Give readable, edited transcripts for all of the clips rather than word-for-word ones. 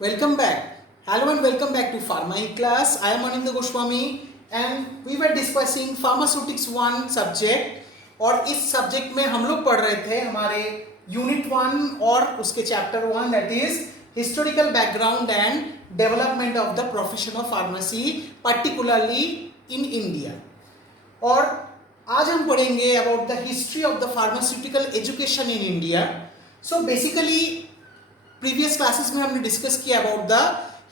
Welcome back. Hello and welcome back to Pharma class. I am Anindra Goswami and we were discussing Pharmaceutics 1 subject और इस subject में हम लोग पढ़ रहे थे हमारे यूनिट 1 और उसके chapter 1 that is historical background and development of the profession of pharmacy particularly in India. और आज हम पढ़ेंगे about the history of the pharmaceutical education in India. So basically previous classes में हमने डिस्कस किया about the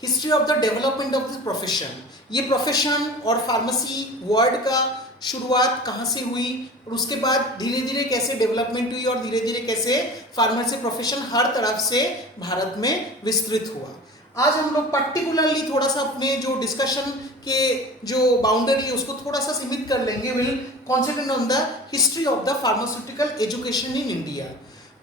history of the development of this profession. ये profession और pharmacy word का शुरुआत कहाँ से हुई और उसके बाद धीरे धीरे कैसे डेवलपमेंट हुई और धीरे धीरे कैसे फार्मेसी प्रोफेशन हर तरफ से भारत में विस्तृत हुआ। आज हम लोग पर्टिकुलरली थोड़ा सा अपने जो डिस्कशन के जो बाउंड्री है उसको थोड़ा सा सीमित कर लेंगे। Will concentrate on the history of the pharmaceutical education in India.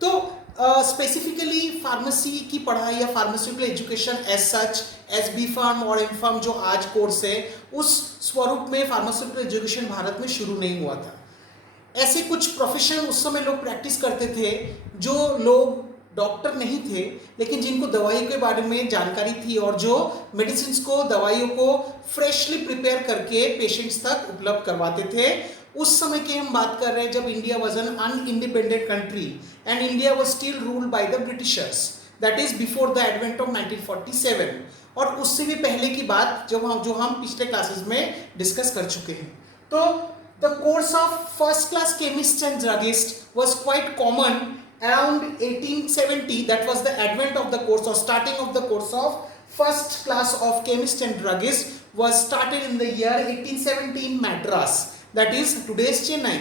तो स्पेसिफिकली फार्मेसी की पढ़ाई या pharmaceutical education as such as B pharm और एम फार्म जो आज कोर्स है उस स्वरूप में फार्मास्यूटिकल एजुकेशन भारत में शुरू नहीं हुआ था। ऐसे कुछ प्रोफेशन उस समय लोग प्रैक्टिस करते थे जो लोग डॉक्टर नहीं थे लेकिन जिनको दवाइयों के बारे में जानकारी थी और जो मेडिसिन को दवाइयों को फ्रेशली प्रिपेयर करके पेशेंट्स तक उपलब्ध करवाते थे। उस समय की हम बात कर रहे हैं जब India was an unindependent country and India was still ruled by the Britishers, that is before the advent of 1947। और उससे भी पहले की बात जो हम पिछले क्लासेस में डिस्कस कर चुके हैं। तो the course of first class chemist and druggist was quite common around 1870. That was the advent of the course or starting of the course of first class of chemist and druggist was started in the year 1870 in Madras, that is today's Chennai.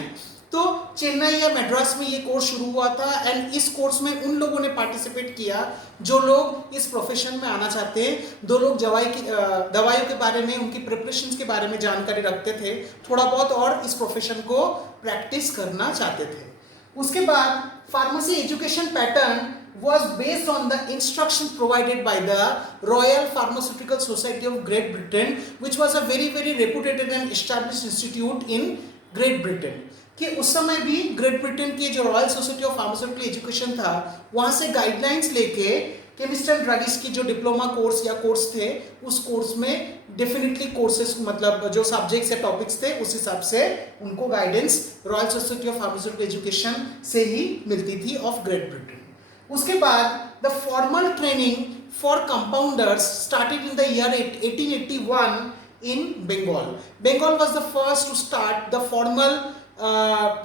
तो चेन्नई या मद्रास में ये course शुरू हुआ था and इस course में उन लोगों ने पार्टिसिपेट किया जो लोग इस प्रोफेशन में आना चाहते हैं, दो लोग दवाइयों के बारे में उनकी प्रिपरेशंस के बारे में जानकारी रखते थे थोड़ा बहुत और इस प्रोफेशन को प्रैक्टिस करना चाहते थे। उसके बाद pharmacy education pattern was based on the instruction provided by the Royal Pharmaceutical Society of Great Britain, which was a very reputed and established institute in Great Britain। कि उस समय भी ग्रेट ब्रिटेन की जो royal society of pharmaceutical education था वहाँ से guidelines लेके केमिस्ट एंड ड्रगिस्ट की जो डिप्लोमा कोर्स या कोर्स थे उस कोर्स में डेफिनेटली कोर्सेज मतलब जो सब्जेक्ट्स या टॉपिक्स थे उस हिसाब से उनको guidance royal society of pharmaceutical education से ही मिलती थी ऑफ ग्रेट ब्रिटेन। उसके बाद the formal training for compounders started in the year 1881 in Bengal. Bengal was the first to start the formal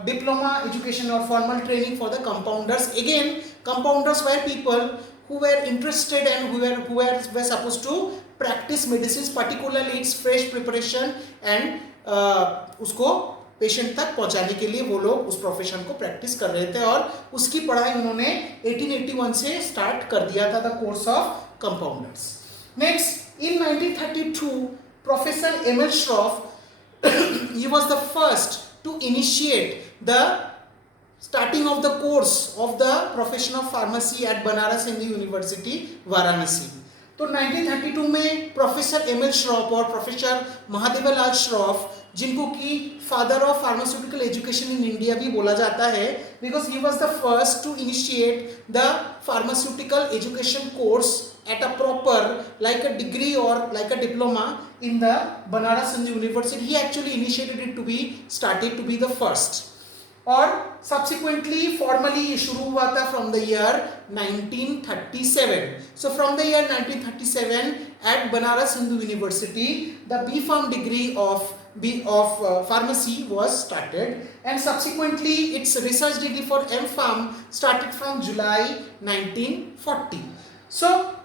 diploma education or formal training for the compounders. Again, compounders were people who were interested and who were supposed to practice medicines, particularly its fresh preparation and उसको patient तक पहुंचाने के लिए वो लोग उस profession को practice कर रहे थे और उसकी पढ़ाई उन्होंने 1881 से स्टार्ट कर दिया था the course of compounders. Next in 1932 Professor Emil Schroff he was the first to initiate the starting of the course of the profession of pharmacy at Banaras Hindu University, Varanasi। तो 1932 में professor Emil Shroff और professor Mahadevlal Shroff जिनको कि father of pharmaceutical education in India भी बोला जाता है because he was the first to initiate the pharmaceutical education course at a proper like a degree or like a diploma in the Banaras Hindu University. He actually initiated it to be started to be the first और subsequently formally ये शुरू हुआ था from the year 1937. So from the year 1937 at Banaras Hindu University the B Pharm degree of pharmacy was started and subsequently its research degree for M Pharm started from July 1940.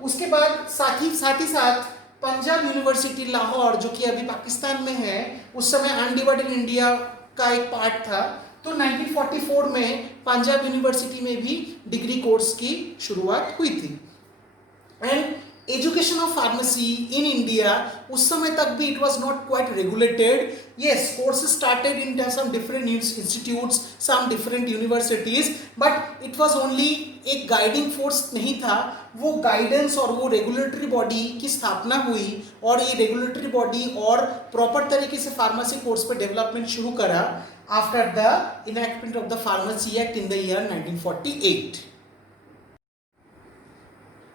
उसके बाद साथ ही साथ Punjab university Lahore जो कि अभी पाकिस्तान में है उस समय अनडिवाइडेड इंडिया का एक पार्ट था। तो 1944 में पंजाब यूनिवर्सिटी में भी डिग्री कोर्स की शुरुआत हुई थी and education of pharmacy in India उस समय तक भी it was not quite regulated. yes, courses started in some different institutes, some different universities, but it was only एक गाइडिंग फोर्स नहीं था। वो गाइडेंस और वो रेगुलेटरी बॉडी की स्थापना हुई और ये रेगुलेटरी बॉडी और प्रॉपर तरीके से फार्मेसी कोर्स पे डेवलपमेंट शुरू करा after the enactment of the pharmacy act in the year 1948।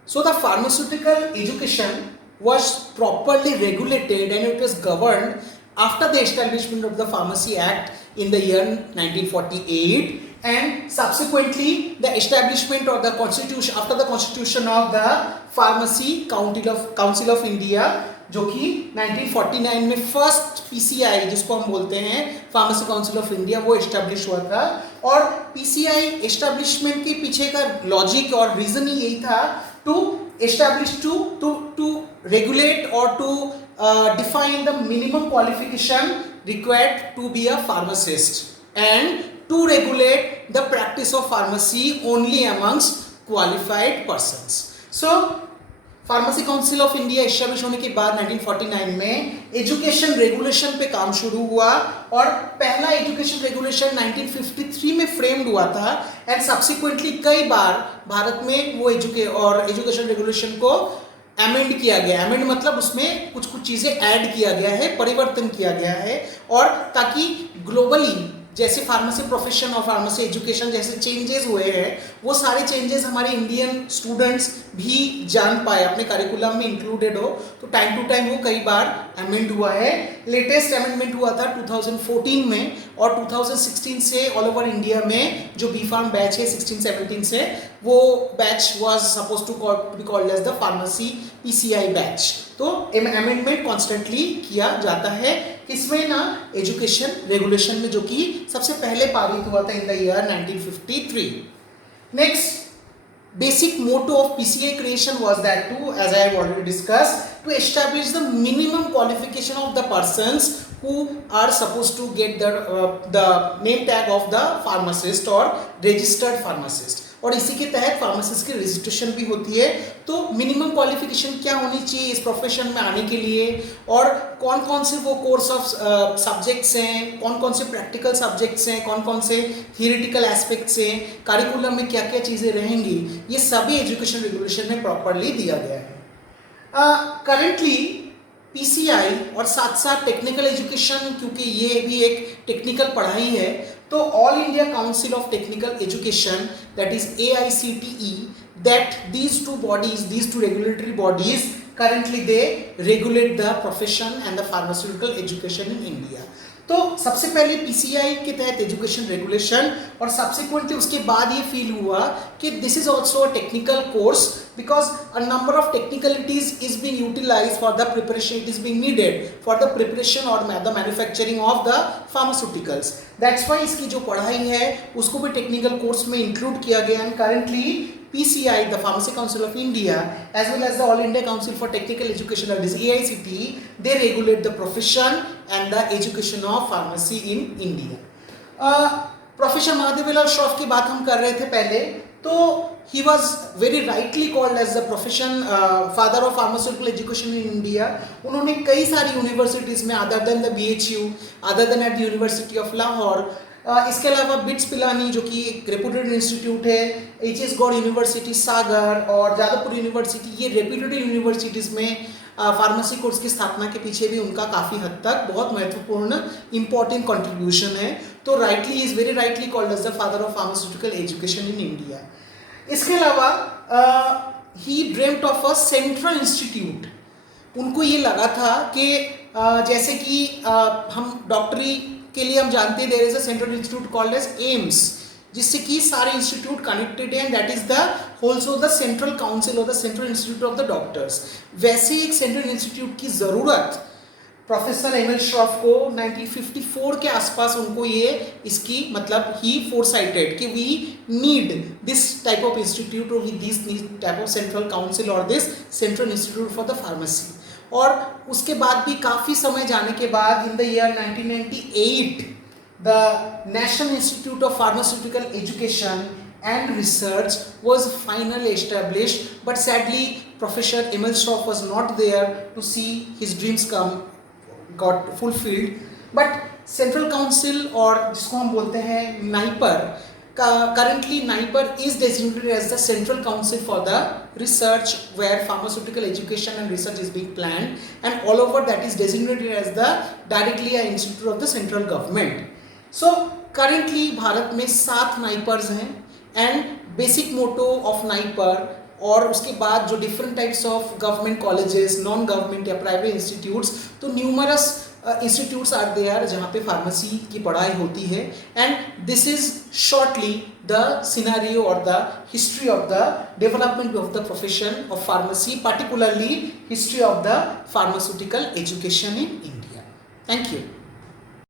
So the pharmaceutical education was properly regulated and it was governed after the establishment of the Pharmacy Act in the year 1948, and subsequently the establishment of the constitution, after the constitution of the Pharmacy Council of India, जो कि 1949 में first PCI जिसको हम बोलते हैं pharmacy council of India, वो establish हुआ था. और PCI एस्टेब्लिशमेंट के पीछे का लॉजिक और रीजन ही यही था to establish to regulate or to define the minimum qualification required to be a pharmacist and to regulate the practice of pharmacy only amongst qualified persons. So pharmacy council of India establish होने के बाद 1949 में education regulation पे काम शुरू हुआ और पहला एजुकेशन रेगुलेशन 1953 में फ्रेम्ड हुआ था एंड सब्सिक्वेंटली कई बार भारत में वो एजुकेशन रेगुलेशन को अमेंड किया गया. अमेंड मतलब उसमें कुछ चीज़ें ऐड किया गया है, परिवर्तन किया गया है, और ताकि ग्लोबली जैसे फार्मेसी प्रोफेशन और फार्मेसी एजुकेशन जैसे चेंजेस हुए हैं वो सारे चेंजेस हमारे इंडियन स्टूडेंट्स भी जान पाए, अपने करिकुलम में इंक्लूडेड हो. तो टाइम टू टाइम वो कई बार अमेंड हुआ है. लेटेस्ट अमेंडमेंट हुआ था 2014 में और 2016 से ऑल ओवर इंडिया में जो बी फार्म बैच है 16-17 से, वो batch was suppose to be called as the pharmacy PCI batch. तो अमेंडमेंट कॉन्स्टेंटली किया जाता है इसमें ना एजुकेशन रेगुलेशन में, जो कि सबसे पहले पारित हुआ था इन the year 1953. Next basic motto of PCI creation was that to, as I have already discussed, to establish the minimum qualification of the persons who are supposed to get the name tag of the pharmacist or registered pharmacist. और इसी के तहत pharmacist की registration भी होती है. तो minimum qualification क्या होनी चाहिए इस प्रोफेशन में आने के लिए, और कौन कौन से वो कोर्स ऑफ सब्जेक्ट्स हैं, कौन कौन से प्रैक्टिकल सब्जेक्ट्स हैं, कौन कौन से थियोरेटिकल एस्पेक्ट्स हैं, करिकुलम में क्या क्या चीज़ें रहेंगी, ये सभी एजुकेशन रेगुलेशन में प्रॉपरली दिया गया है. करेंटली PCI और साथ साथ टेक्निकल एजुकेशन, क्योंकि ये भी एक टेक्निकल पढ़ाई है, तो all India council of technical education, that is AICTE, that these two regulatory bodies currently they regulate the profession and the pharmaceutical education in India. तो सबसे पहले PCI के तहत एजुकेशन रेगुलेशन, और सब्सिक्वेंटली उसके बाद ये फील हुआ कि this is also a technical course because a number of technicalities is being utilized for the preparation, it is being needed for the preparation or the manufacturing of the pharmaceuticals. That's why इसकी जो पढ़ाई है उसको भी technical course में include किया गया. And currently PCI, the Pharmacy Council of India, as well as the All India Council for Technical Education, that is AICTE, they regulate the profession and the education of pharmacy in India. Professor Mahadevlal Shroff की बात हम कर रहे थे पहले, तो he was very rightly called as the profession father of pharmaceutical education in India. उन्होंने कई सारी यूनिवर्सिटीज़ में, other than the BHU, other than at the university of Lahore, इसके अलावा बिट्स पिलानी जो कि एक रेपुटेड इंस्टीट्यूट है, HS गौड़ यूनिवर्सिटी सागर और जादवपुर यूनिवर्सिटी, ये रेपुटेड यूनिवर्सिटीज़ में फार्मेसी कोर्स की स्थापना के पीछे भी उनका काफ़ी हद तक बहुत महत्वपूर्ण इंपॉर्टेंट कंट्रीब्यूशन है. तो rightly he is very rightly called as the father of pharmaceutical education in India. इसके अलावा he dreamed of a central institute. उनको ये लगा था कि जैसे कि हम डॉक्टरी के लिए हम जानते हैं there is a central institute called as AIIMS, जिससे कि सारे इंस्टीट्यूट कनेक्टेड हैं, that is the wholesale the central council और the central institute of the doctors. वैसे एक सेंट्रल इंस्टीट्यूट की ज़रूरत प्रोफेसर एमएल श्रॉफ को 1954 के आसपास उनको ये इसकी मतलब ही फोरसाइटेड कि we need this type of institute और with this type of central council और this central institute for the pharmacy. और उसके बाद भी काफ़ी समय जाने के बाद in the year 1998 the national institute of pharmaceutical education and research was finally established, but sadly Professor Emil Schroff was not there to see his dreams got fulfilled. But Central Council और जिसको हम बोलते हैं NIPER, currently NIPER is designated as the Central Council for the research where pharmaceutical education and research is being planned, and all over that is designated as the directly an institute of the central government. So currently Bharat में 7 NIPERs हैं, and basic motto of NIPER और उसके बाद जो different types of government colleges, non government या private institutes, तो numerous institutes are there जहाँ पे फार्मेसी की पढ़ाई होती है. And this is shortly the scenario और the history of the development of the profession of pharmacy, particularly history of the pharmaceutical education in India. Thank you.